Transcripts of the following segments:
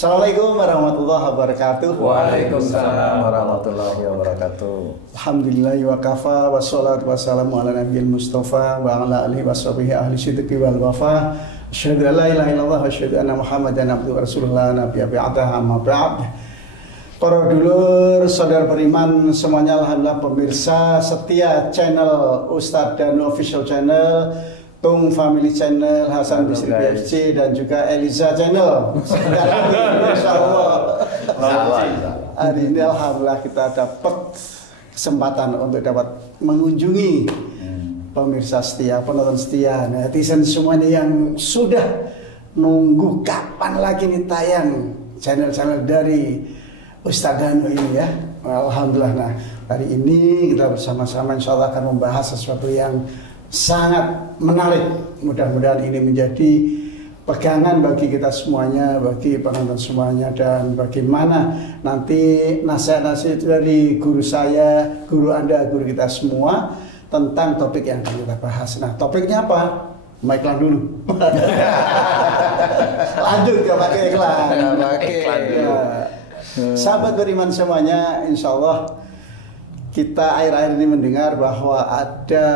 Assalamualaikum warahmatullahi wabarakatuh. Waalaikumsalam warahmatullahi wabarakatuh. Alhamdulillahi wa kafa wassalatu wassalamu ala nabiyil mustafa wa ala alihi washabihi ahli sidqi wal wafa. Asyhadu an la ilaha illallah wa asyhadu anna Muhammadan abduhu wa rasulullah nabiyya ba'dahu amma ba'd. Para dulur, saudara beriman semuanya, alhamdulillah pemirsa setia channel Ustadz Danu Official Channel, Tung Family Channel, Hasan Bisri PFC, dan juga Eliza Channel. Masya Allah. Hari ini alhamdulillah kita dapat kesempatan untuk dapat mengunjungi pemirsa setia, penonton setia, netizen semuanya yang sudah nunggu kapan lagi nih tayang channel-channel dari Ustadz Danu ini ya. Alhamdulillah. Nah, hari ini kita bersama-sama insya Allah akan membahas sesuatu yang sangat menarik. Mudah-mudahan ini menjadi pegangan bagi kita semuanya, bagi penonton semuanya, dan bagaimana nanti nasihat-nasihat dari guru saya, guru Anda, guru kita semua tentang topik yang akan kita bahas. Nah, topiknya apa? Iklan dulu. Lanjut gak pakai iklan. Iklan dulu. Sahabat beriman semuanya, insya Allah kita akhir-akhir ini mendengar bahwa ada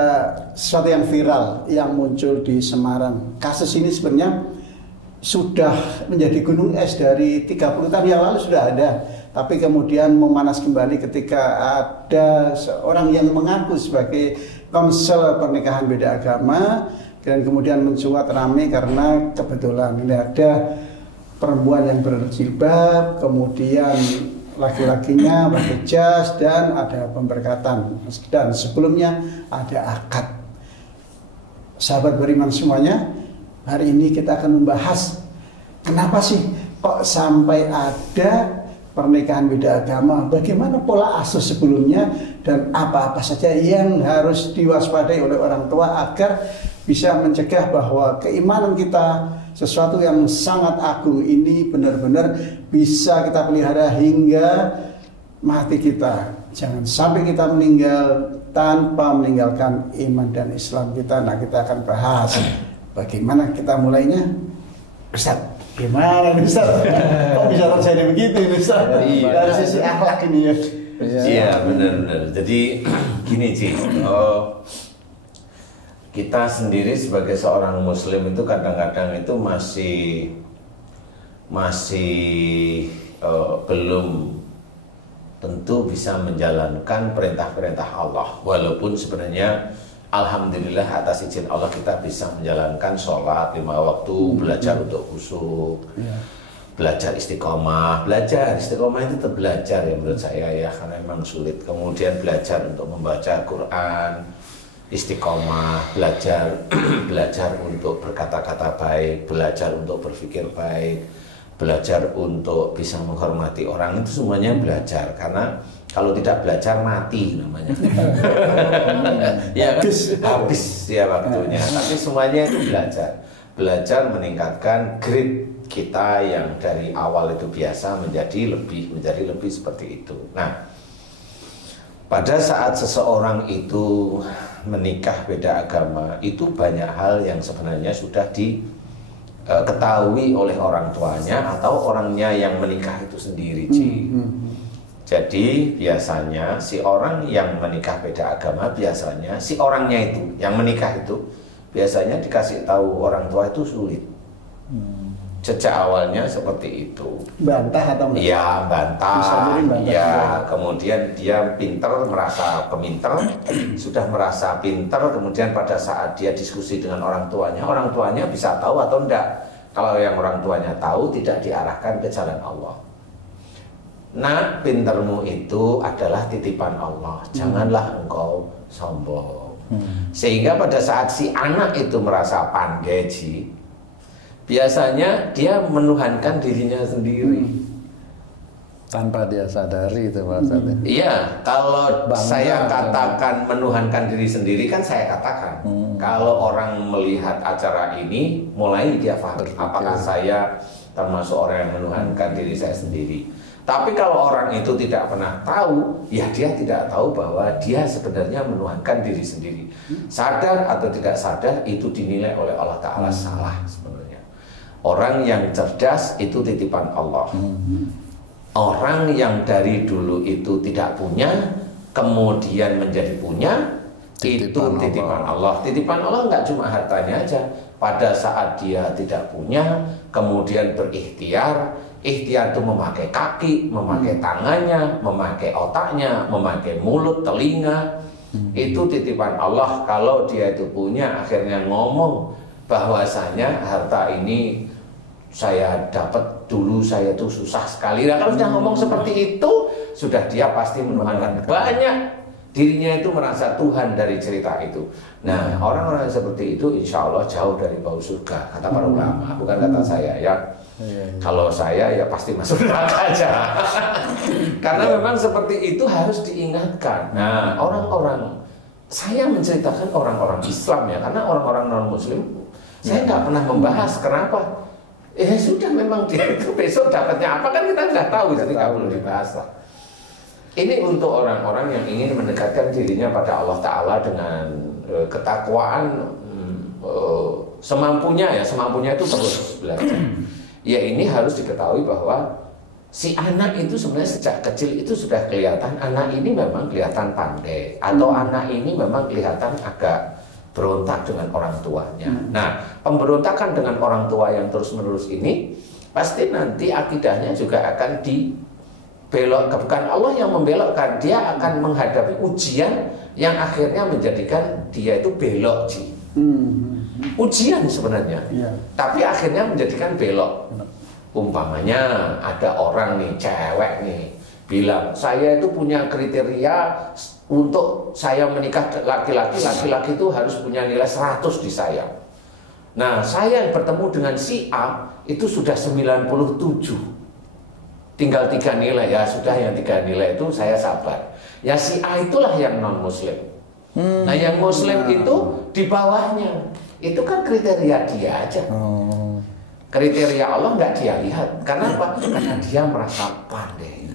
sesuatu yang viral yang muncul di Semarang. Kasus ini sebenarnya sudah menjadi gunung es dari 30 tahun yang lalu sudah ada. Tapi kemudian memanas kembali ketika ada seorang yang mengaku sebagai konsel pernikahan beda agama. Dan kemudian mencuat ramai karena kebetulan ini ada perempuan yang berjilbab, kemudian laki-lakinya pakai jas, dan ada pemberkatan, dan sebelumnya ada akad. Sahabat beriman semuanya, hari ini kita akan membahas kenapa sih kok sampai ada pernikahan beda agama, bagaimana pola asuh sebelumnya, dan apa-apa saja yang harus diwaspadai oleh orang tua agar bisa mencegah bahwa keimanan kita, sesuatu yang sangat agung ini, benar-benar bisa kita pelihara hingga mati kita. Jangan sampai kita meninggal tanpa meninggalkan iman dan Islam kita. Nah, kita akan bahas bagaimana kita mulainya. Ustaz, gimana Ustaz? Kok bisa terjadi begitu Ustaz? Dari sisi akhlak ini ya. Iya, benar-benar. Jadi gini Ci, kita sendiri sebagai seorang muslim itu kadang-kadang itu masih belum tentu bisa menjalankan perintah-perintah Allah, walaupun sebenarnya alhamdulillah atas izin Allah kita bisa menjalankan sholat 5 waktu, belajar untuk khusyuk, belajar istiqomah. Belajar istiqomah itu tetap belajar ya menurut saya ya, karena memang sulit. Kemudian belajar untuk membaca Quran, istiqomah, belajar untuk berkata-kata baik, belajar untuk berpikir baik, belajar untuk bisa menghormati orang, itu semuanya belajar. Karena kalau tidak belajar mati namanya. Ya kan? Habis ya waktunya. Tapi semuanya itu belajar meningkatkan grade kita yang dari awal itu biasa menjadi lebih seperti itu. Nah, pada saat seseorang itu menikah beda agama, itu banyak hal yang sebenarnya sudah diketahui oleh orang tuanya atau orangnya yang menikah itu sendiri. Jadi biasanya si orang yang menikah beda agama, biasanya si orangnya itu yang menikah itu biasanya dikasih tahu orang tua itu sulit. Sejak awalnya seperti itu. Bantah atau enggak? Ya, bantah. Bantah. Ya, kemudian dia pinter, merasa peminter, sudah merasa pinter, kemudian pada saat dia diskusi dengan orang tuanya bisa tahu atau enggak. Kalau yang orang tuanya tahu, tidak diarahkan ke jalan Allah. Nah, pintermu itu adalah titipan Allah. Janganlah engkau sombong. Sehingga pada saat si anak itu merasa pandai, biasanya dia menuhankan dirinya sendiri tanpa dia sadari itu maksudnya. Iya, kalau saya katakan menuhankan diri sendiri kan saya katakan. Kalau orang melihat acara ini, mulai dia paham apakah saya termasuk orang yang menuhankan diri saya sendiri. Tapi kalau orang itu tidak pernah tahu, ya dia tidak tahu bahwa dia sebenarnya menuhankan diri sendiri. Sadar atau tidak sadar itu dinilai oleh Allah Ta'ala salah sebenarnya. Orang yang cerdas itu titipan Allah. Orang yang dari dulu itu tidak punya, kemudian menjadi punya, itu titipan Allah. Titipan Allah nggak cuma hartanya aja. Pada saat dia tidak punya, kemudian berikhtiar. Ikhtiar itu memakai kaki, memakai tangannya, memakai otaknya, memakai mulut, telinga. Itu titipan Allah. Kalau dia itu punya, akhirnya ngomong bahwasanya harta ini saya dapat dulu, saya tuh susah sekali. Nah, kalau sudah ngomong seperti itu, sudah dia pasti menuhankan banyak. Dirinya itu merasa Tuhan dari cerita itu. Nah, orang-orang seperti itu insya Allah jauh dari bau surga, kata para ulama, bukan kata saya ya. Kalau saya ya pasti masuk neraka aja. Karena memang seperti itu harus diingatkan. Nah, orang-orang, saya menceritakan orang-orang Islam ya, karena orang-orang non-Muslim saya nggak pernah membahas. Kenapa? Sudah, memang dia itu besok dapatnya apa kan kita nggak tahu, jadi nggak perlu dibahas lah. Ini untuk orang-orang yang ingin mendekatkan dirinya pada Allah Ta'ala dengan ketakwaan semampunya ya, semampunya itu terus belajar. Ya, ini harus diketahui bahwa si anak itu sebenarnya sejak kecil itu sudah kelihatan, anak ini memang kelihatan pandai, atau anak ini memang kelihatan agak berontak dengan orang tuanya. Nah, pemberontakan dengan orang tua yang terus-menerus ini pasti nanti akidahnya juga akan dibelokkan. Bukan Allah yang membelokkan, dia akan menghadapi ujian yang akhirnya menjadikan dia itu belok. Ujian sebenarnya, tapi akhirnya menjadikan belok. Umpamanya ada orang nih, cewek nih, bilang saya itu punya kriteria untuk saya menikah laki-laki, laki-laki itu harus punya nilai 100 di saya. Nah, saya yang bertemu dengan si A itu sudah 97. Tinggal 3 nilai ya, sudah yang 3 nilai itu saya sabar. Ya, si A itulah yang non-muslim. Nah, yang muslim itu di bawahnya. Itu kan kriteria dia aja. Kriteria Allah nggak dia lihat. Karena apa? Karena dia merasa pandai.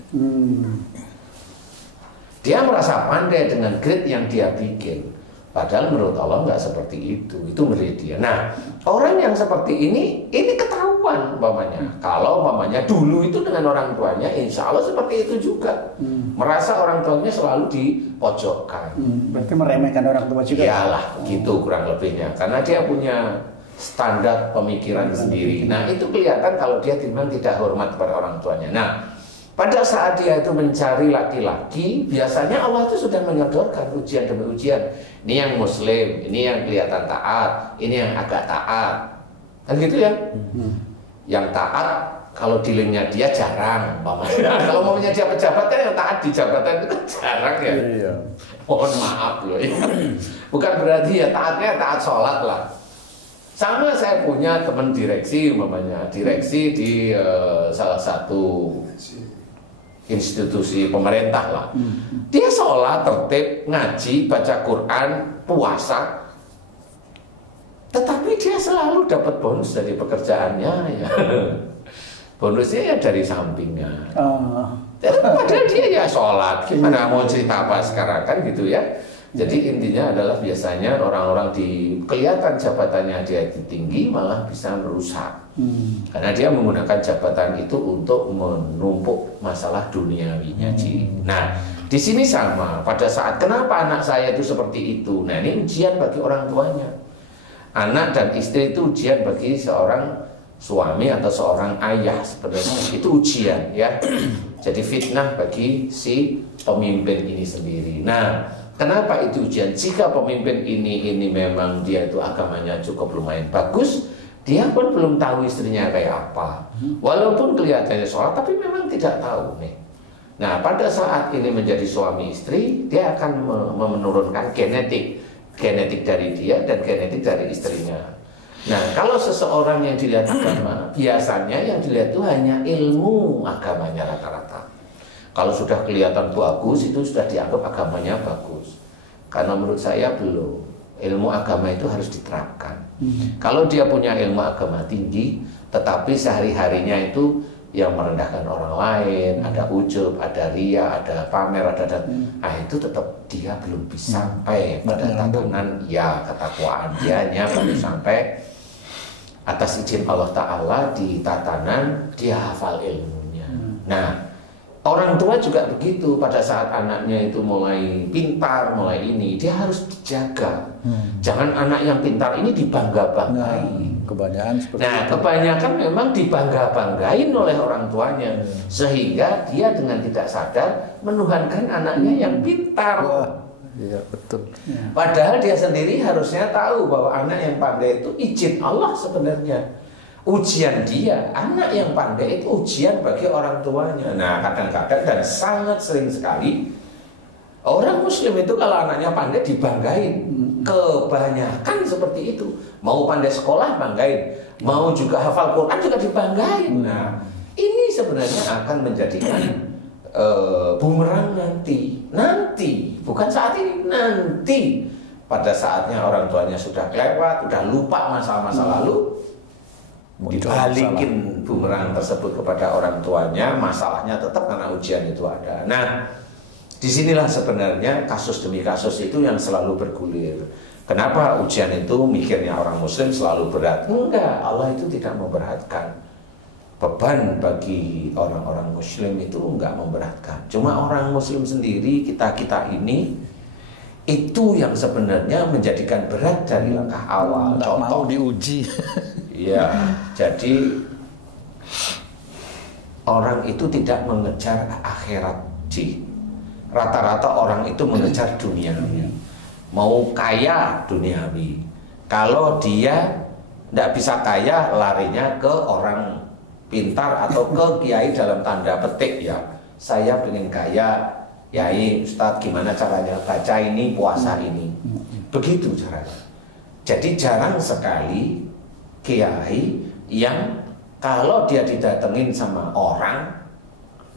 Dia merasa pandai dengan grade yang dia bikin. Padahal menurut Allah nggak seperti itu. Itu menurut dia. Nah, orang yang seperti ini ketahuan umpamanya. Kalau umpamanya dulu itu dengan orang tuanya, insya Allah seperti itu juga. Merasa orang tuanya selalu dipojokkan. Berarti meremehkan orang tua juga? Iyalah, gitu kurang lebihnya. Karena dia punya standar pemikiran sendiri. Nah, itu kelihatan kalau dia memang tidak hormat kepada orang tuanya. Nah, pada saat dia itu mencari laki-laki, biasanya Allah itu sudah menyodorkan ujian demi ujian. Ini yang muslim, ini yang kelihatan taat, ini yang agak taat. Kan gitu ya? Yang taat, kalau di linknya dia jarang. Kalau maunya dia pejabat kan yang taat di jabatan itu kan jarang ya. Mohon maaf loh ya. Bukan berarti ya taatnya taat sholat lah. Sama saya punya teman direksi umpamanya, direksi di salah satu institusi pemerintah lah. Dia sholat, tertib, ngaji, baca Quran, puasa. Tetapi dia selalu dapat bonus dari pekerjaannya ya. Bonusnya ya dari sampingnya. Padahal dia ya sholat. Gimana mau cerita apa sekarang kan gitu ya. Jadi intinya adalah biasanya orang-orang di kelihatan jabatannya dia tinggi malah bisa merusak. Karena dia menggunakan jabatan itu untuk menumpuk masalah duniawinya. Nah, di sini sama. Pada saat kenapa anak saya itu seperti itu? Nah, ini ujian bagi orang tuanya. Anak dan istri itu ujian bagi seorang suami atau seorang ayah sebenarnya. Itu ujian ya. Jadi fitnah bagi si pemimpin ini sendiri. Nah, kenapa itu ujian? Jika pemimpin ini memang dia itu agamanya cukup lumayan bagus, dia pun belum tahu istrinya kayak apa. Walaupun kelihatannya sholat, tapi memang tidak tahu nih. Nah, pada saat ini menjadi suami istri, dia akan menurunkan genetik dari dia dan genetik dari istrinya. Nah, kalau seseorang yang dilihat agama, biasanya yang dilihat itu hanya ilmu agamanya rata-rata. Kalau sudah kelihatan bagus, itu sudah dianggap agamanya bagus. Karena menurut saya belum. Ilmu agama itu harus diterapkan. Kalau dia punya ilmu agama tinggi, tetapi sehari-harinya itu yang merendahkan orang lain, ada ujub, ada ria, ada pamer, itu tetap dia belum bisa sampai pada tatanan ya ketakwaan. Dia hanya baru sampai atas izin Allah Ta'ala di tatanan dia hafal ilmunya. Nah, orang tua juga begitu, pada saat anaknya itu mulai pintar, mulai ini, dia harus dijaga. Jangan anak yang pintar ini dibangga-banggai. Kebanyakan seperti Nah, itu. kebanyakan memang dibangga-banggain oleh orang tuanya, sehingga dia dengan tidak sadar menuhankan anaknya yang pintar. Wah, iya betul. Padahal dia sendiri harusnya tahu bahwa anak yang pandai itu izin Allah sebenarnya. Ujian dia, anak yang pandai itu ujian bagi orang tuanya. Nah, kadang-kadang dan sangat sering sekali orang muslim itu kalau anaknya pandai dibanggain. Kebanyakan seperti itu. Mau pandai sekolah banggain, mau juga hafal Quran juga dibanggain. Nah, ini sebenarnya akan menjadikan bumerang nanti, bukan saat ini, nanti pada saatnya orang tuanya sudah kelewat, sudah lupa masa-masa lalu, dibalikin bumerang tersebut kepada orang tuanya, masalahnya tetap karena ujian itu ada. Nah, disinilah sebenarnya kasus demi kasus itu yang selalu bergulir. Kenapa ujian itu mikirnya orang muslim selalu berat? Enggak, Allah itu tidak memberatkan. Beban bagi orang-orang muslim itu enggak memberatkan. Cuma orang muslim sendiri, kita ini itu yang sebenarnya menjadikan berat dari langkah awal. Nggak mau diuji. Ya, jadi orang itu tidak mengejar akhirat, Ji. Rata-rata orang itu mengejar duniawi. Mau kaya duniawi. Kalau dia tidak bisa kaya, larinya ke orang pintar atau ke kiai dalam tanda petik ya. Saya pengen kaya, yai Ustadz gimana caranya baca ini, puasa ini. Begitu caranya. Jadi jarang sekali kiai yang kalau dia didatengin sama orang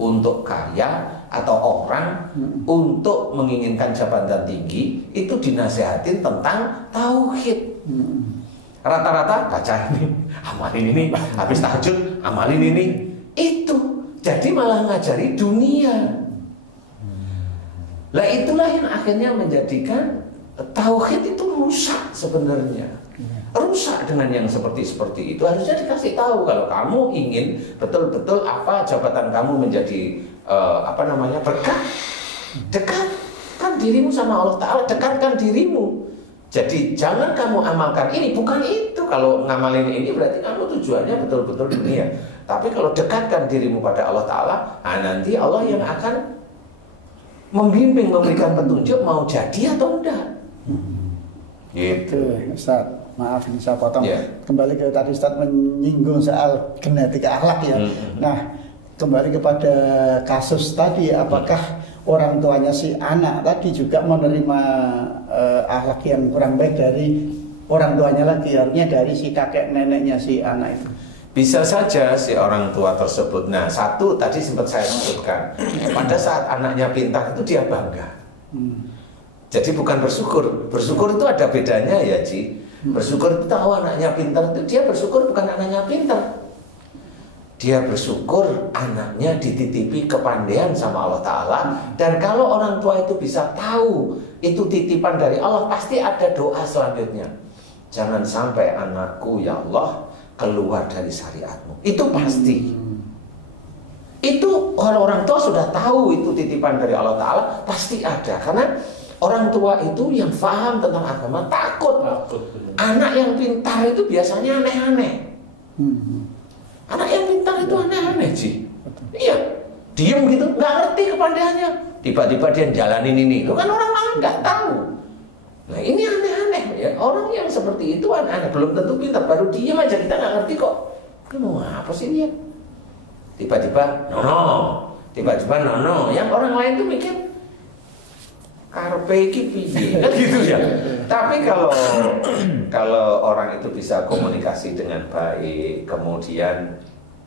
untuk kaya atau orang untuk menginginkan jabatan tinggi itu dinasehatin tentang tauhid. Rata-rata baca ini, amalin ini, habis tahajud, amalin ini, itu. Jadi malah ngajari dunia. Lah itulah yang akhirnya menjadikan tauhid itu rusak sebenarnya. Rusak dengan yang seperti itu. Harusnya dikasih tahu kalau kamu ingin betul-betul apa jabatan kamu menjadi berkah. Dekatkan dirimu sama Allah Ta'ala, dekatkan dirimu. Jadi jangan kamu amalkan ini, bukan itu. Kalau ngamalin ini berarti kamu tujuannya betul-betul dunia. Tapi kalau dekatkan dirimu pada Allah Ta'ala, nah nanti Allah yang akan membimbing, memberikan petunjuk mau jadi atau enggak. Gitu. Ustaz, maaf ini saya potong. Yeah. Kembali ke tadi Ustaz menyinggung soal genetika akhlak ya. Nah, kembali kepada kasus tadi, apakah orang tuanya si anak tadi juga menerima akhlak yang kurang baik dari orang tuanya lagi, artinya dari si kakek neneknya si anak itu? Bisa saja si orang tua tersebut. Nah, satu tadi sempat saya sebutkan, pada saat anaknya pintar itu dia bangga. Jadi bukan bersyukur. Bersyukur itu ada bedanya ya, Ci. Bersyukur itu tahu anaknya pintar itu dia bersyukur bukan anaknya pintar. Dia bersyukur anaknya dititipi kepandaian sama Allah Ta'ala. Dan kalau orang tua itu bisa tahu itu titipan dari Allah, pasti ada doa selanjutnya. Jangan sampai anakku ya Allah keluar dari syariatmu. Itu pasti. Itu orang-orang tua sudah tahu itu titipan dari Allah Ta'ala, pasti ada. Karena orang tua itu yang paham tentang agama takut. Anak yang pintar itu biasanya aneh-aneh. Anak yang pintar itu aneh-aneh sih. Iya, diem gitu, nggak ngerti kepandaiannya. Tiba-tiba dia jalanin ini, itu kan orang lain nggak tahu. Nah ini aneh-aneh ya. Orang yang seperti itu aneh-aneh, belum tentu pintar. Baru diem aja kita nggak ngerti kok. Ini mau apa sih dia? Tiba-tiba nono, tiba-tiba nono. Yang orang lain tuh mikir karpe piye kan gitu ya. Tapi kalau orang itu bisa komunikasi dengan baik, kemudian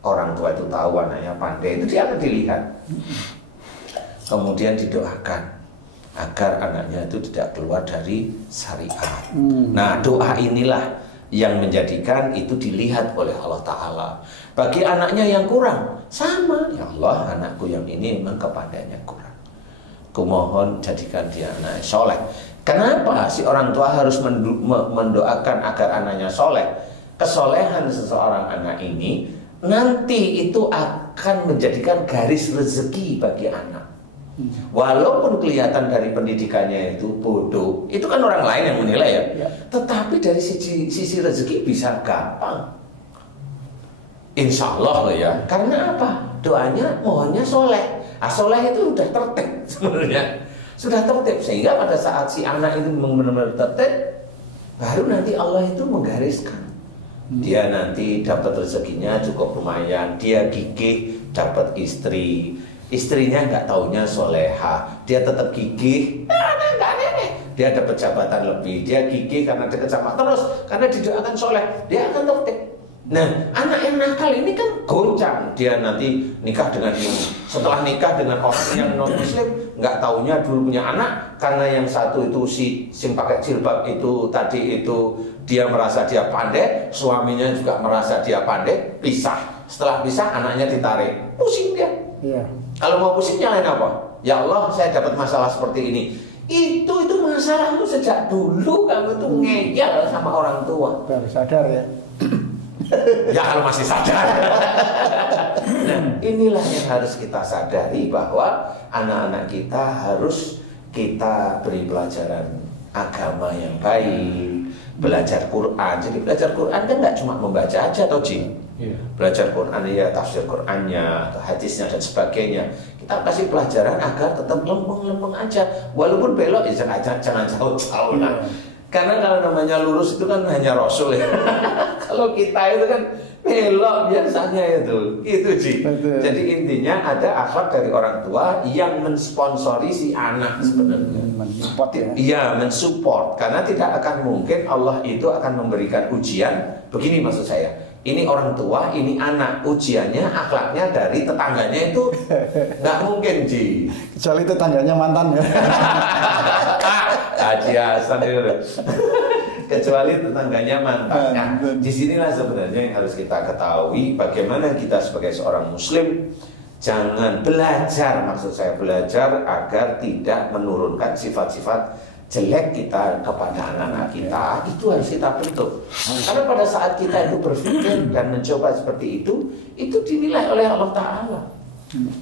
orang tua itu tahu anaknya pandai, itu dia akan dilihat. Kemudian didoakan agar anaknya itu tidak keluar dari syariat. Nah, doa inilah yang menjadikan itu dilihat oleh Allah Ta'ala. Bagi anaknya yang kurang, sama, ya Allah, anakku yang ini memang kepandaiannya kurang. Kumohon jadikan dia anak soleh. Kenapa si orang tua harus mendoakan agar anaknya soleh? kesolehan seseorang anak ini nanti itu akan menjadikan garis rezeki bagi anak. Walaupun kelihatan dari pendidikannya itu bodoh, itu kan orang lain yang menilai ya. Tetapi dari sisi rezeki bisa gampang. Insya Allah ya. Karena apa? Doanya, mohonnya soleh. Soleh itu sudah tertib sebenarnya. Sudah tertib sehingga pada saat si anak itu benar-benar tertib, baru nanti Allah itu menggariskan. Dia nanti dapat rezekinya cukup lumayan. Dia gigih dapat istri. Istrinya nggak taunya soleha, dia tetap gigih, dia dapat jabatan lebih, dia gigih karena dekat sama terus, karena didoakan soleh, dia akan tertib. Nah, anak yang nakal ini kan goncang, dia nanti nikah dengan ini, setelah nikah dengan orang yang non muslim, nggak taunya dulu punya anak, karena yang satu itu si pakai jilbab itu tadi itu dia merasa dia pandai, suaminya juga merasa dia pandai, pisah. Setelah pisah anaknya ditarik, pusing dia. Iya. Kalau mau pusing nyalain apa? Ya Allah, saya dapat masalah seperti ini. Itu masalahmu sejak dulu kamu tuh ngeyel sama orang tua. Baru sadar ya. Ya kalau masih sadar. Nah, inilah yang harus kita sadari bahwa anak-anak kita harus kita beri pelajaran agama yang baik, belajar Quran. Jadi belajar Quran kan nggak cuma membaca aja toh, Ji. Belajar Quran ya, tafsir Qurannya, atau hadisnya dan sebagainya. Kita kasih pelajaran agar tetap lempeng-lempeng aja. Walaupun belok ya jangan jauh-jauh lah. Karena kalau namanya lurus itu kan hanya Rasul ya. Kalau kita itu kan belok biasanya itu. Gitu Ji. Jadi intinya ada akhlak dari orang tua yang mensponsori si anak sebenarnya. Mensupport ya. Iya, mensupport. Karena tidak akan mungkin Allah itu akan memberikan ujian. Begini maksud saya. Ini orang tua, ini anak, ujiannya, akhlaknya dari tetangganya itu nggak mungkin, Ji. Kecuali tetangganya mantan ya. Haji Hasan itu. Kecuali tetangganya mantan. Nah, disinilah sebenarnya yang harus kita ketahui bagaimana kita sebagai seorang Muslim jangan belajar, maksud saya belajar agar tidak menurunkan sifat-sifat jelek kita kepada anak-anak kita. Itu harus kita bentuk. Karena pada saat kita itu berpikir dan mencoba seperti itu dinilai oleh Allah Ta'ala.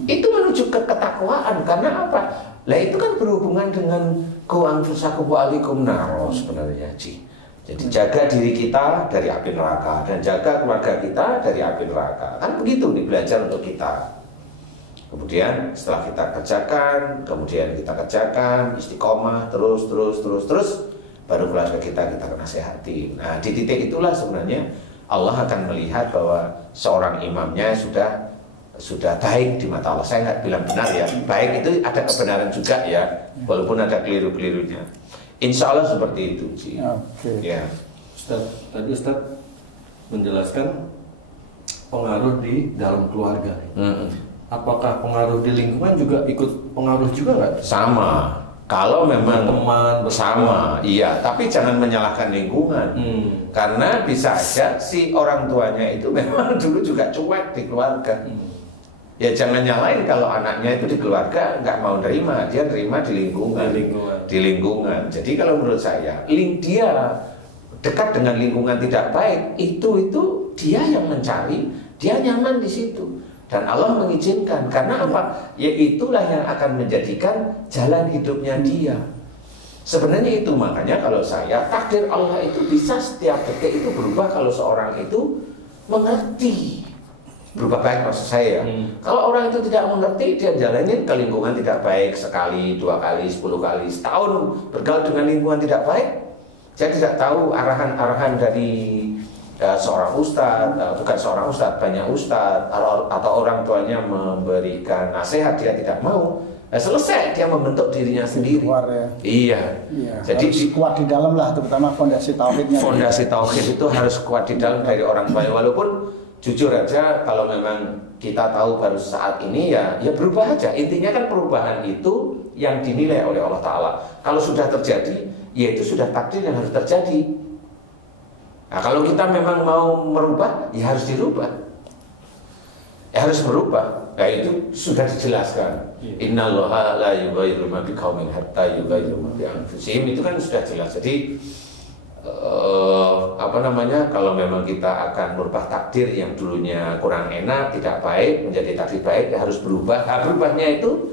Itu menuju ke ketakwaan. Karena apa? Lah itu kan berhubungan dengan qu anfusakum wa ahlikum naro sebenarnya, Ji. Jadi jaga diri kita dari api neraka dan jaga keluarga kita dari api neraka. Kan begitu nih belajar untuk kita. Kemudian setelah kita kerjakan, istiqomah terus, baru keluarga kita nasihati. Nah, di titik itulah sebenarnya Allah akan melihat bahwa seorang imamnya sudah baik di mata Allah. Saya nggak bilang benar ya, baik itu ada kebenaran juga ya, walaupun ada keliru-kelirunya. Insya Allah seperti itu, Ci. Ya. Tadi Ustaz menjelaskan pengaruh di dalam keluarga. Apakah pengaruh di lingkungan juga ikut pengaruh juga nggak? Sama. Kalau memang teman sama, iya. Tapi jangan menyalahkan lingkungan, karena bisa aja si orang tuanya itu memang dulu juga cuek di keluarga. Ya jangan nyalain kalau anaknya itu di keluarga nggak mau nerima, dia nerima di lingkungan. Jadi kalau menurut saya, dia dekat dengan lingkungan tidak baik, itu dia yang mencari, dia nyaman di situ. Dan Allah mengizinkan, karena apa? Ya itulah yang akan menjadikan jalan hidupnya dia. Sebenarnya itu makanya kalau saya, takdir Allah itu bisa setiap detik itu berubah kalau seorang itu mengerti. Berubah baik maksud saya. Kalau orang itu tidak mengerti, dia jalanin ke lingkungan tidak baik sekali, 2 kali, 10 kali, setahun bergaul dengan lingkungan tidak baik. Saya tidak tahu arahan-arahan dari seorang ustadz, bukan seorang ustadz, banyak ustadz, atau orang tuanya memberikan nasihat dia tidak mau, selesai dia membentuk dirinya sendiri. Ya. Iya. Jadi harus kuat di dalam lah, terutama fondasi tauhidnya. Fondasi tauhid itu harus kuat di dalam dari orang tua. Walaupun jujur aja, kalau memang kita tahu baru saat ini ya berubah aja. Intinya kan perubahan itu yang dinilai oleh Allah Ta'ala. Kalau sudah terjadi, ya itu sudah takdir yang harus terjadi. Nah, kalau kita memang mau merubah, ya harus dirubah. Ya harus merubah. Nah, itu sudah dijelaskan. Innallaha la yughayyiru ma biqaumin hatta yughayyiru ma bi anfusihim. Itu kan sudah jelas. Jadi apa namanya, kalau memang kita akan merubah takdir yang dulunya kurang enak, tidak baik menjadi takdir baik, ya harus berubah. Nah, berubahnya itu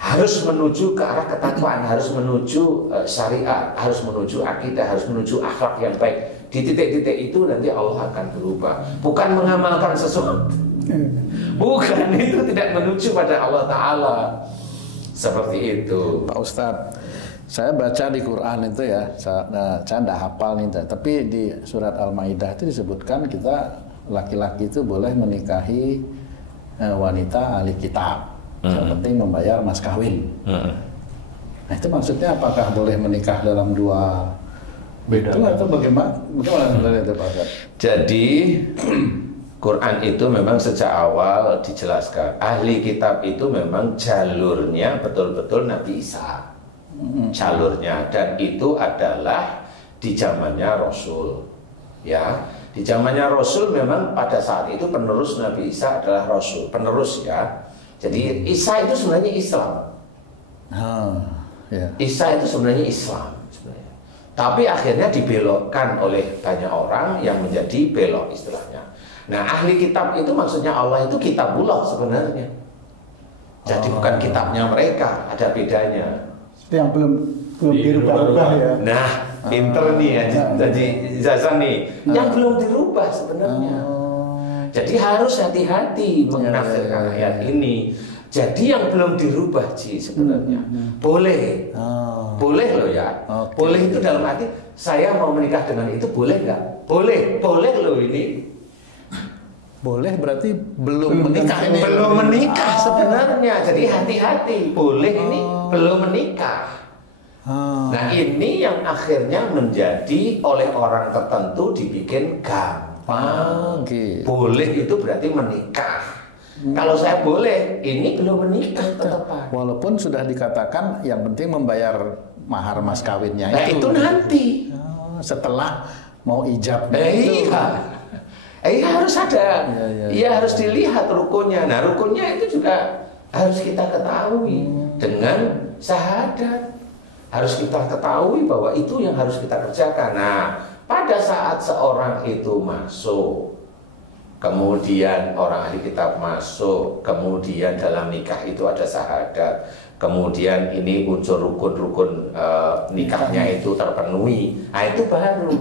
harus menuju ke arah ketakwaan, harus menuju syariat, harus menuju akidah, harus menuju akhlak yang baik. Di titik-titik itu nanti Allah akan berubah. Bukan mengamalkan sesuatu, bukan, itu tidak menuju pada Allah Ta'ala. Seperti itu Pak Ustadz. Saya baca di Quran itu ya, saya tidak hafal nih, tapi di surat Al-Maidah itu disebutkan kita laki-laki itu boleh menikahi wanita ahli kitab, yang penting membayar mas kawin. Nah itu maksudnya apakah boleh menikah dalam dua Beda itu atau bagaimana? Bagaimana sebenarnya itu Pak Ustadz? Jadi Quran itu memang sejak awal dijelaskan ahli kitab itu memang jalurnya betul-betul Nabi Isa. Jalurnya, dan itu adalah di zamannya Rasul, ya. Di zamannya Rasul memang pada saat itu penerus Nabi Isa adalah Rasul, penerus ya. Jadi Isa itu sebenarnya Islam. Ya. Isa itu sebenarnya Islam sebenarnya. Tapi akhirnya dibelokkan oleh banyak orang yang menjadi belok istilahnya. Nah, ahli kitab itu maksudnya Allah itu kitabullah sebenarnya. Jadi bukan kitabnya mereka, ada bedanya. Yang belum dirubah-rubah ya. Nah, pinter nih ya, jadi Zazan nih, yang belum dirubah sebenarnya. Jadi harus hati-hati menafsirkan ayat ini. Jadi yang belum dirubah Ji sebenarnya boleh, boleh loh ya. Boleh itu dalam arti saya mau menikah dengan itu boleh nggak? Boleh, boleh loh ini. Boleh berarti belum menikah ini. Belum menikah sebenarnya. Jadi hati-hati. Boleh ini belum menikah. Nah ini yang akhirnya menjadi oleh orang tertentu dibikin gampang. Gitu. Boleh itu berarti menikah. Kalau saya boleh, ini belum menikah tetepan. Walaupun sudah dikatakan yang penting membayar mahar mas kawinnya Nah itu nanti. Setelah mau ijab itu. Harus ada. Iya. Harus dilihat rukunnya. Nah rukunnya itu juga harus kita ketahui dengan syahadat. Harus kita ketahui bahwa itu yang harus kita kerjakan. Nah pada saat seorang itu masuk, kemudian orang ahli kitab masuk, kemudian dalam nikah itu ada syahadat, kemudian ini unsur rukun-rukun nikahnya itu terpenuhi, nah itu baru.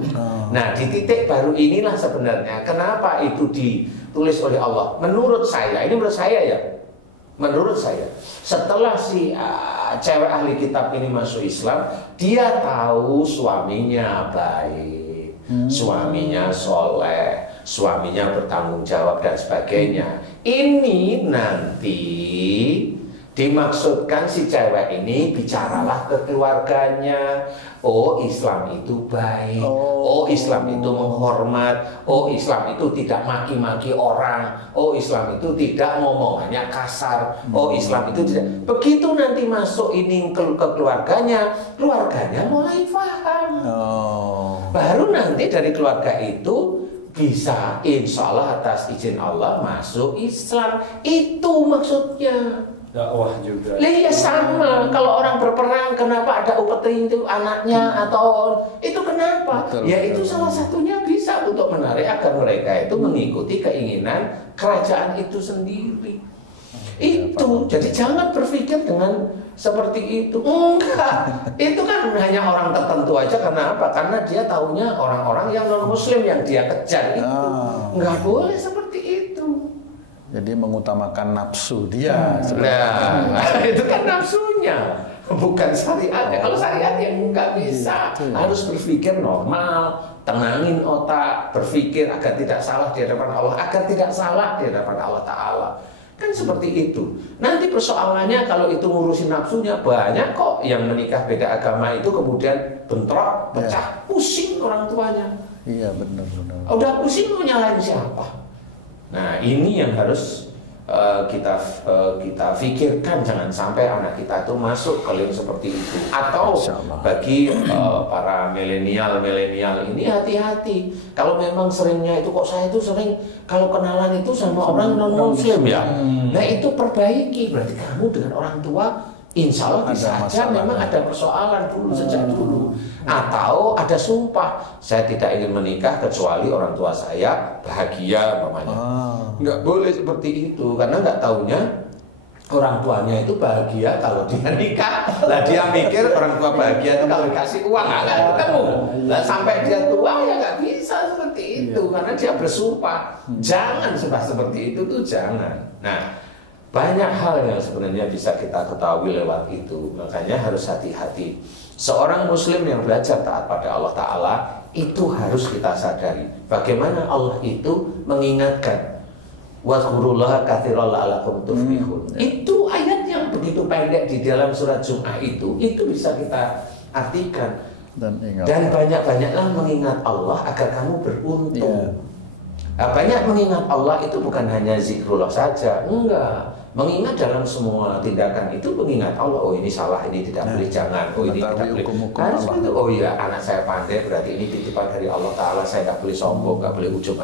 Nah di titik baru inilah sebenarnya kenapa itu ditulis oleh Allah. Menurut saya, ini menurut saya ya, menurut saya setelah si cewek ahli kitab ini masuk Islam, dia tahu suaminya baik, suaminya soleh, suaminya bertanggung jawab dan sebagainya. Ini nanti dimaksudkan si cewek ini bicaralah ke keluarganya. Oh Islam itu baik. Oh Islam itu menghormat. Oh Islam itu tidak maki-maki orang. Oh Islam itu tidak ngomongannya kasar. Oh Islam itu tidak. Begitu nanti masuk ini ke keluarganya, keluarganya mulai paham. Baru nanti dari keluarga itu bisa insya Allah atas izin Allah masuk Islam. Itu maksudnya. Dakwah juga. Ya sama. Kalau orang berperang, kenapa ada upeti itu anaknya atau itu kenapa? Betul, ya itu salah satunya bisa untuk menarik agar mereka itu mengikuti keinginan kerajaan itu sendiri. Itu. Jadi jangan berpikir dengan seperti itu. Enggak. Itu kan hanya orang tertentu aja. Karena apa? Karena dia taunya orang-orang yang non muslim yang dia kejar itu. Enggak boleh seperti itu. Jadi mengutamakan nafsu dia. Nah, itu kan nafsunya, bukan syariatnya. Kalau syariat yang nggak bisa, harus berpikir normal, tenangin otak, berpikir agar tidak salah di hadapan Allah, agar tidak salah di hadapan Allah Ta'ala. Kan seperti itu. Nanti persoalannya kalau itu ngurusin nafsunya, banyak kok yang menikah beda agama itu kemudian bentrok, pecah, pusing orang tuanya. Iya benar-benar. Udah pusing mau nyalain siapa? Nah ini yang harus kita pikirkan, jangan sampai anak kita itu masuk ke link seperti itu. Atau bagi para milenial ini hati-hati. Kalau memang seringnya itu kok saya itu sering kalau kenalan itu sama orang non muslim ya. Nah itu perbaiki, berarti kamu dengan orang tua insya Allah bisa aja memang ada persoalan dulu sejak dulu. Atau ada sumpah, saya tidak ingin menikah kecuali orang tua saya bahagia umpamanya. Nggak boleh seperti itu, karena nggak taunya orang tuanya itu bahagia kalau dia nikah. Lah dia mikir orang tua bahagia itu kalau dikasih uang nggak ketemu. Lah sampai dia tua ya nggak bisa seperti itu, karena dia bersumpah. Jangan sumpah seperti itu tuh jangan. Nah, banyak hal yang sebenarnya bisa kita ketahui lewat itu. Makanya harus hati-hati. Seorang muslim yang belajar taat pada Allah Ta'ala, itu harus kita sadari bagaimana Allah itu mengingatkan wazkurullaha katsiran la'allakum tuflihun. Itu ayat yang begitu pendek di dalam surat Jum'ah itu bisa kita artikan. Dan banyak-banyaklah mengingat Allah agar kamu beruntung. Nah, banyak mengingat Allah itu bukan hanya zikrullah saja, enggak. Mengingat dalam semua tindakan itu mengingat Allah. Oh ini salah, ini tidak boleh, jangan. Oh ini tidak boleh. Harus itu. Oh iya, anak saya pandai, berarti ini titipan dari Allah Ta'ala. Saya nggak boleh sombong, nggak boleh ujub,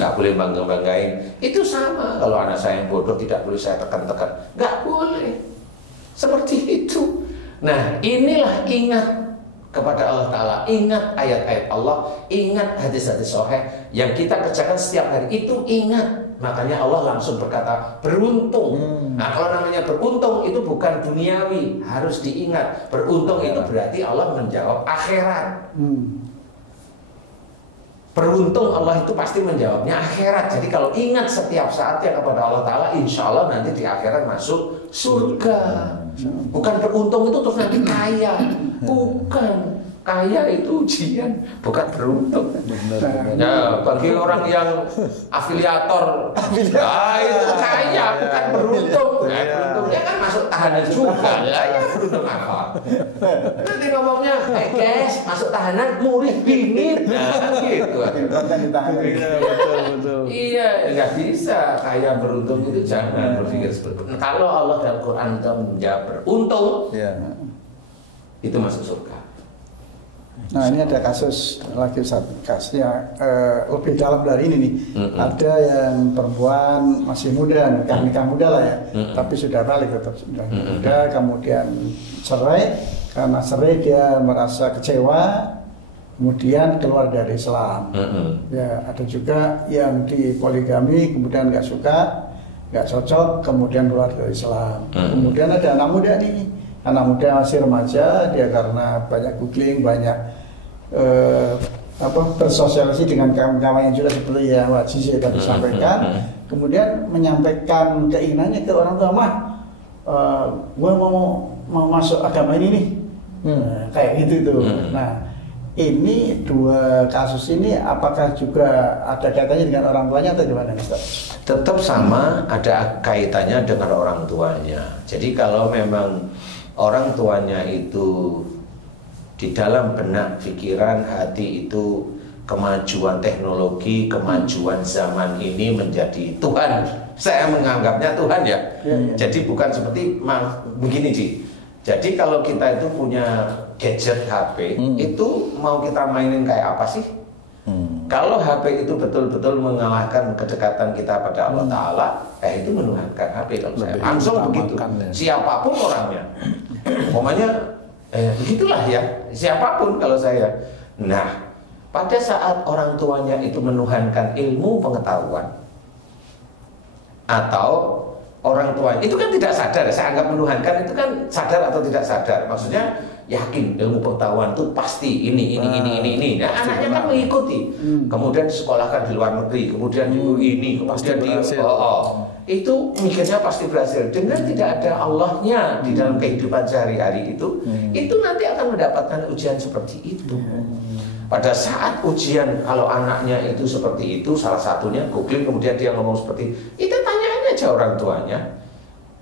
nggak boleh bangga-banggain. Itu sama. Kalau anak saya yang bodoh tidak boleh saya tekan-tekan, nggak boleh. Seperti itu. Nah, inilah ingat kepada Allah Ta'ala, ingat ayat-ayat Allah, ingat hadis-hadis sahih yang kita kerjakan setiap hari itu, ingat. Makanya Allah langsung berkata beruntung. Nah, kalau namanya beruntung itu bukan duniawi, harus diingat. Beruntung itu berarti Allah menjawab akhirat. Beruntung Allah itu pasti menjawabnya akhirat. Jadi kalau ingat setiap saatnya kepada Allah Ta'ala, insya Allah nanti di akhirat masuk surga. Bukan beruntung itu terus nanti kaya. Bukan. Kaya itu ujian, bukan beruntung. Ya, bagi orang yang afiliator, nah itu kaya, bukan beruntung. Nah, beruntungnya kan masuk tahanan juga. Ya beruntung apa? Nanti ngomongnya, guys, masuk tahanan murid bingit. Nah, gitu. Iya, nggak bisa. Kaya beruntung itu jangan berpikir seperti itu. Kalau Allah dalam Quran itu menjawab beruntung, itu masuk surga. Nah ini ada kasus lagi Ustaz, kasusnya lebih dalam dari ini nih. Ada yang perempuan masih muda, nikah muda lah ya, tapi sudah balik tetap sudah muda, kemudian cerai. Karena cerai dia merasa kecewa, kemudian keluar dari Islam. Ya ada juga yang di poligami, kemudian nggak suka, nggak cocok, kemudian keluar dari Islam. Kemudian ada anak muda nih. Anak muda masih remaja, dia karena banyak googling, banyak bersosialisasi dengan kawan-kawannya juga seperti yang Wak Cici tadi sampaikan. Kemudian menyampaikan keinginannya ke orang tua, mah, gue mau masuk agama ini nih, kayak gitu tuh. Nah, ini dua kasus ini apakah juga ada kaitannya dengan orang tuanya atau gimana, Ustaz? Tetap sama, ada kaitannya dengan orang tuanya. Jadi kalau memang orang tuanya itu di dalam benak, pikiran, hati itu kemajuan teknologi, kemajuan zaman ini menjadi Tuhan. Saya menganggapnya Tuhan ya. Jadi bukan seperti begini Ji. Jadi kalau kita itu punya gadget HP, itu mau kita mainin kayak apa sih? Kalau HP itu betul-betul mengalahkan kedekatan kita pada Allah Ta'ala, itu menuhankan HP kalau saya. Langsung begitu. Siapapun orangnya. Pokoknya begitulah ya, siapapun kalau saya. Nah, pada saat orang tuanya itu menuhankan ilmu pengetahuan, atau orang tuanya itu kan tidak sadar, saya anggap menuhankan itu kan sadar atau tidak sadar. Maksudnya yakin ilmu pengetahuan itu pasti ini. Nah, anaknya kan mengikuti. Kemudian sekolahkan di luar negeri, kemudian di ini, kemudian di itu mikirnya pasti berhasil. Dengan tidak ada Allahnya di dalam kehidupan sehari-hari itu nanti akan mendapatkan ujian seperti itu. Pada saat ujian, kalau anaknya itu seperti itu, salah satunya googling, kemudian dia ngomong seperti itu, tanya aja orang tuanya,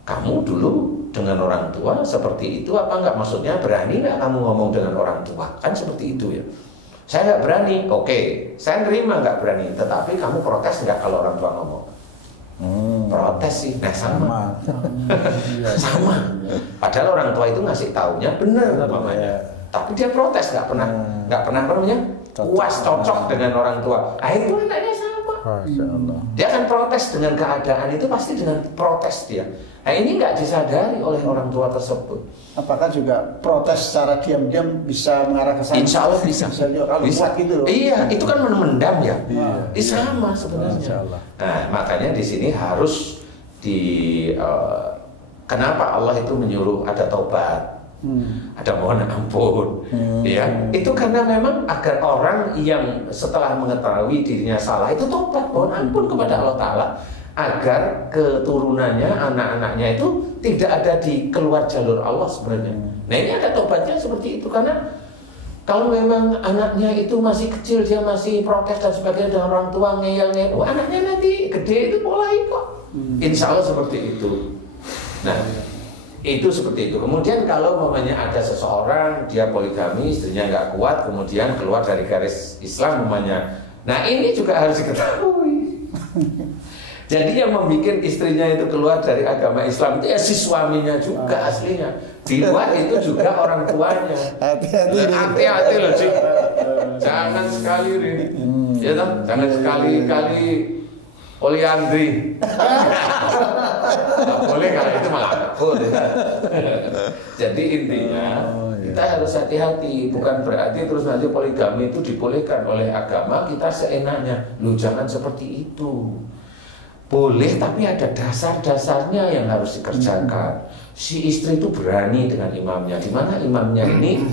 kamu dulu dengan orang tua seperti itu apa enggak? Maksudnya berani nggak kamu ngomong dengan orang tua? Kan seperti itu ya. Saya nggak berani, oke, saya nerima nggak berani, tetapi kamu protes nggak kalau orang tua ngomong? Protes sih, nah sama. Sama. Padahal orang tua itu ngasih taunya benar namanya. Tapi dia protes, nggak pernah namanya puas, cocok dengan orang tua. Akhirnya anaknya sama. Masya Allah. Dia akan protes dengan keadaan itu, pasti dengan protes dia. Nah ini nggak disadari oleh orang tua tersebut. Apakah juga protes secara diam-diam bisa mengarah ke sana? Insya Allah bisa. Kalau kuat gitu loh. Iya, itu kan mendam ya. Iya. Sama sebenarnya. Insya Allah. Nah, makanya di sini harus kenapa Allah itu menyuruh ada taubat, ada mohon ampun, ya. Itu karena memang agar orang yang setelah mengetahui dirinya salah itu taubat, mohon ampun kepada Allah Ta'ala, agar keturunannya, anak-anaknya itu tidak ada di keluar jalur Allah sebenarnya. Nah ini ada tobatnya seperti itu, karena kalau memang anaknya itu masih kecil, dia masih protes dan sebagainya, dan orang tua ngeyel-ngeyel, anaknya nanti gede itu mulai kok. Insya Allah seperti itu. Nah itu seperti itu. Kemudian kalau mamanya ada seseorang, dia poligami, istrinya nggak kuat, kemudian keluar dari garis Islam mamanya. Nah ini juga harus diketahui. Jadi yang membuat istrinya itu keluar dari agama Islam itu ya si suaminya juga aslinya. Di luar itu juga orang tuanya. Hati-hati loh sih. Jangan sekali ini. Ya toh? Jangan sekali-kali poliandri. Nggak boleh kalau itu malah boleh. Jadi intinya kita harus hati-hati. Bukan berarti terus nanti poligami itu dibolehkan oleh agama kita seenaknya. Lu jangan seperti itu. Boleh, tapi ada dasar-dasarnya yang harus dikerjakan. Si istri itu berani dengan imamnya. Di mana imamnya ini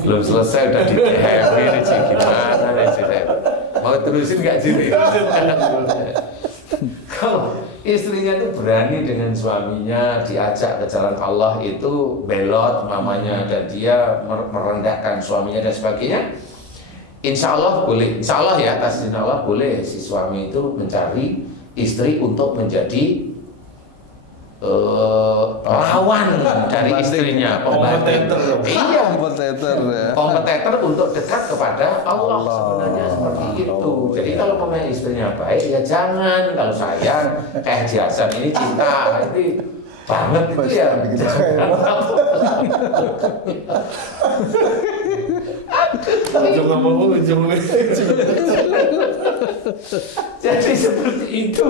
belum selesai udah di DM ini sih, gimana nih sih? Mau terusin nggak sih? Kalau istrinya itu berani dengan suaminya, diajak ke jalan Allah itu belot mamanya dan dia merendahkan suaminya dan sebagainya. Insya Allah boleh, insya Allah ya, atas izin Allah boleh si suami itu mencari istri untuk menjadi lawan dari istrinya, kompetitor. Iya, Kompetitor. kompetitor untuk dekat kepada Allah sebenarnya seperti itu. Jadi kalau memang istrinya baik ya jangan, kalau sayang kayak Hasan ini cinta itu banget itu ya. Ujung apa ujung. Jadi seperti itu.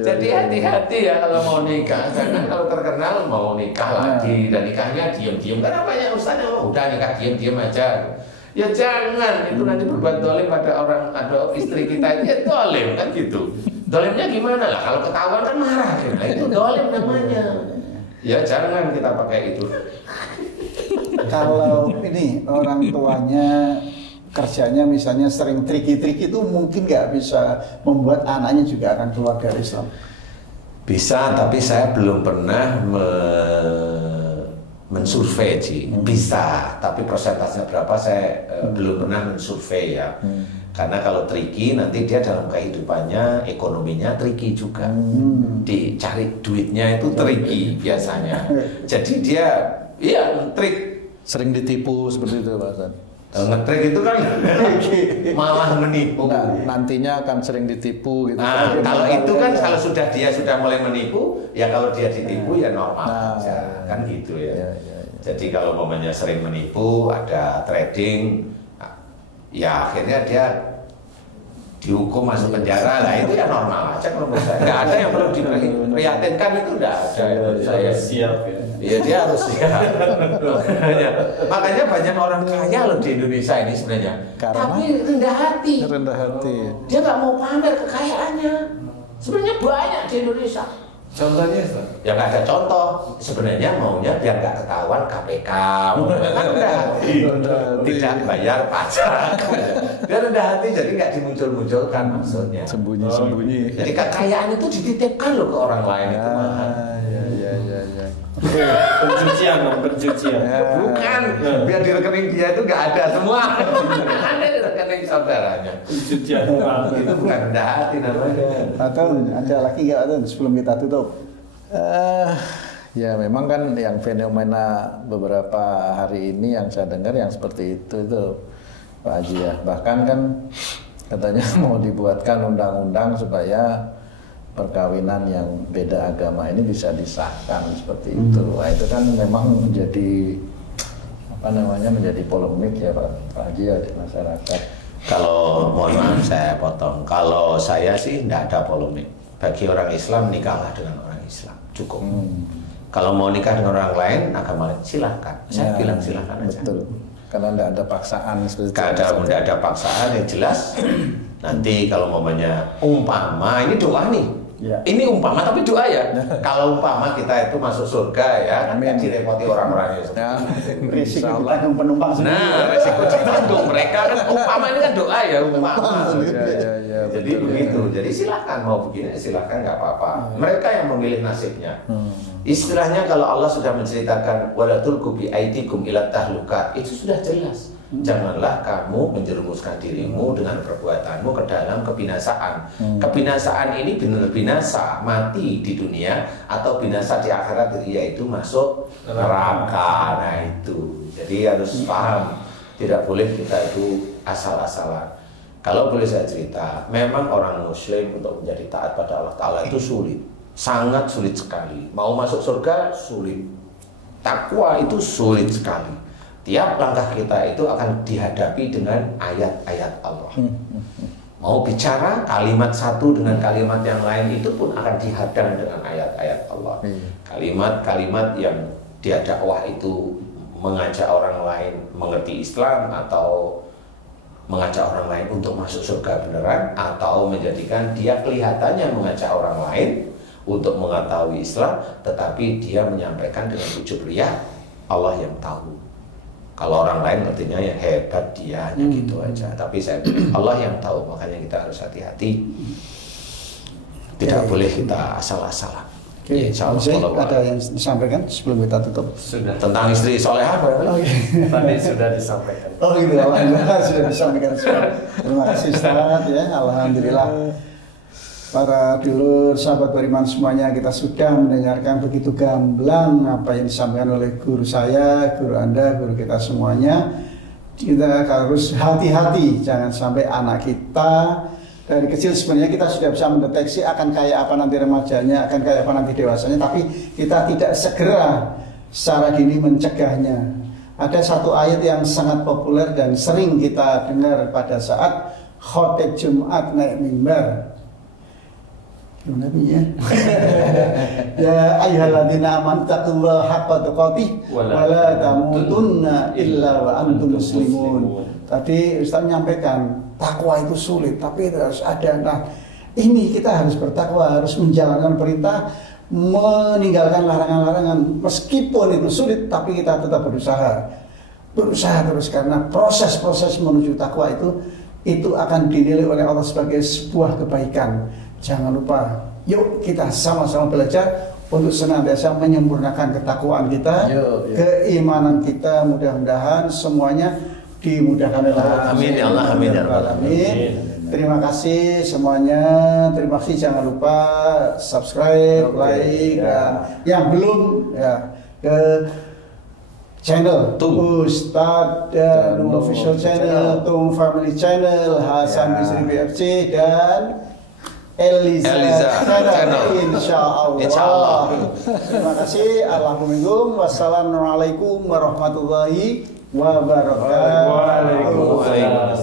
Jadi hati-hati ya kalau mau nikah. Karena kalau terkenal mau nikah lagi dan nikahnya diam-diam. Karena banyak ustaznya udah nikah diam-diam aja. Ya jangan, itu nanti berbuat dolim pada orang, ada istri kita itu ya dolim kan gitu. Dolimnya gimana lah? Kalau ketahuan kan marah. Nah, itu dolim namanya. Ya jangan kita pakai itu. Kalau ini orang tuanya kerjanya misalnya sering triki-triki itu mungkin nggak bisa membuat anaknya juga akan keluar dari Islam. Bisa, tapi saya belum pernah mensurvei sih. Bisa, tapi persentasenya berapa saya belum pernah mensurvei ya. Karena kalau triki nanti dia dalam kehidupannya ekonominya triki juga. Dicari duitnya itu triki biasanya. Jadi dia iya trik. Sering ditipu seperti itu Pak Hasan. Ngetrik itu kan malah menipu. Nah, nantinya akan sering ditipu gitu. Nah, kalau itu kan kalau dia sudah mulai menipu, ya kalau dia ditipu ya normal aja, kan gitu ya. Jadi kalau momennya sering menipu, ada trading, ya akhirnya dia dihukum masuk penjara, lah itu ya normal aja kalau menurut saya. Nggak ada yang perlu diprihatinkan, itu nggak ada. Saya siap ya. Iya dia harus siap. Makanya banyak orang kaya loh di Indonesia ini sebenarnya. Karena tapi rendah hati. Rendah hati. Dia nggak mau pamer kekayaannya. Sebenarnya banyak di Indonesia. Contohnya Ustaz? Ya nggak ada contoh. Sebenarnya maunya biar nggak ketahuan KPK. Kan rendah hati. Tidak bayar pajak. Dia rendah hati jadi nggak dimuncul-munculkan maksudnya. Sembunyi-sembunyi. Jadi kekayaan itu dititipkan loh ke orang lain itu mahal. Pencucian. Bukan, biar di rekening dia itu nggak ada semua. Ada di rekening saudaranya. Pencucian. Itu bukan rendah hati namanya. Atau ada lagi nggak Atun sebelum kita tutup? Ya memang kan yang fenomena beberapa hari ini yang saya dengar yang seperti itu Pak Haji ya. Bahkan kan katanya mau dibuatkan undang-undang supaya perkawinan yang beda agama ini bisa disahkan seperti itu. Nah, itu kan memang menjadi menjadi polemik ya Pak Haji ya di masyarakat. Kalau mohon maaf saya potong. Kalau saya sih tidak ada polemik. Bagi orang Islam nikahlah dengan orang Islam, cukup. Kalau mau nikah dengan orang lain agama lain silahkan. Saya bilang silahkan aja. Betul. Karena tidak ada paksaan seperti itu. Tidak ada paksaan yang jelas. Nanti kalau momennya umpama ini doa nih. Ya. Ini umpama tapi doa ya. Kalau umpama kita itu masuk surga ya, kan direpoti orang-orang itu. Ya. Risiko ditanggung penumpang sendiri. Nah, resiko ditanggung mereka kan umpama ini kan doa ya umpama. Ya, Jadi begitu. Jadi silahkan mau begini silahkan nggak apa-apa. Mereka yang memilih nasibnya. Istilahnya kalau Allah sudah menceritakan wala tulqu bi aidikum ila tahluka, itu sudah jelas. Janganlah kamu menjerumuskan dirimu dengan perbuatanmu ke dalam kebinasaan. Kebinasaan ini benar binasa, mati di dunia atau binasa di akhirat, yaitu masuk neraka. Nah itu. Jadi harus paham, tidak boleh kita itu asal-asalan. Kalau boleh saya cerita, memang orang Muslim untuk menjadi taat pada Allah Ta'ala itu sulit, sangat sulit sekali. Mau masuk surga sulit, takwa itu sulit sekali. Tiap langkah kita itu akan dihadapi dengan ayat-ayat Allah. Mau bicara kalimat satu dengan kalimat yang lain itu pun akan dihadang dengan ayat-ayat Allah. Kalimat-kalimat yang dia dakwah itu mengajak orang lain mengerti Islam atau mengajak orang lain untuk masuk surga beneran, atau menjadikan dia kelihatannya mengajak orang lain untuk mengetahui Islam, tetapi dia menyampaikan dengan ujub riya, Allah yang tahu. Kalau orang lain artinya yang hebat dia hanya gitu aja. Tapi saya Allah yang tahu, makanya kita harus hati-hati. Tidak boleh kita asal-asalan. Oke, ada yang disampaikan sebelum kita tutup? Sudah. Tentang istri solehah Tadi sudah disampaikan. Oh gitu, alhamdulillah sudah disampaikan semua. Terima kasih Ustaz ya, alhamdulillah. Para dulur, sahabat beriman semuanya, kita sudah mendengarkan begitu gamblang apa yang disampaikan oleh guru saya, guru Anda, guru kita semuanya. Kita harus hati-hati, jangan sampai anak kita dari kecil sebenarnya kita sudah bisa mendeteksi akan kayak apa nanti remajanya, akan kayak apa nanti dewasanya, tapi kita tidak segera secara dini mencegahnya. Ada satu ayat yang sangat populer dan sering kita dengar pada saat khotib Jumat naik mimbar. Ya ayyuhalladzina amanu taqullaha haqqa tuqatih wa la tamutunna illa wa antum muslimun. Tadi Ustaz menyampaikan takwa itu sulit, tapi harus ada. Nah, ini kita harus bertakwa, harus menjalankan perintah, meninggalkan larangan-larangan. Meskipun itu sulit, tapi kita tetap berusaha terus, karena proses-proses menuju takwa itu akan dinilai oleh Allah sebagai sebuah kebaikan. Jangan lupa, yuk kita sama-sama belajar untuk senantiasa menyempurnakan ketakwaan kita, keimanan kita. Mudah-mudahan semuanya dimudahkan oleh Allah. Amin ya Allah, amin ya Rabbal alamin. Terima kasih semuanya. Terima kasih, jangan lupa subscribe, like, dan yang belum ya ke channel Ustadz dan official channel, Tung Family Channel, Hasan Bisri BFC dan Eliza Channel. Insya Allah. Terima kasih. Alhamdulillah. Wassalamualaikum warahmatullahi wabarakatuh. Waalaikumsalam.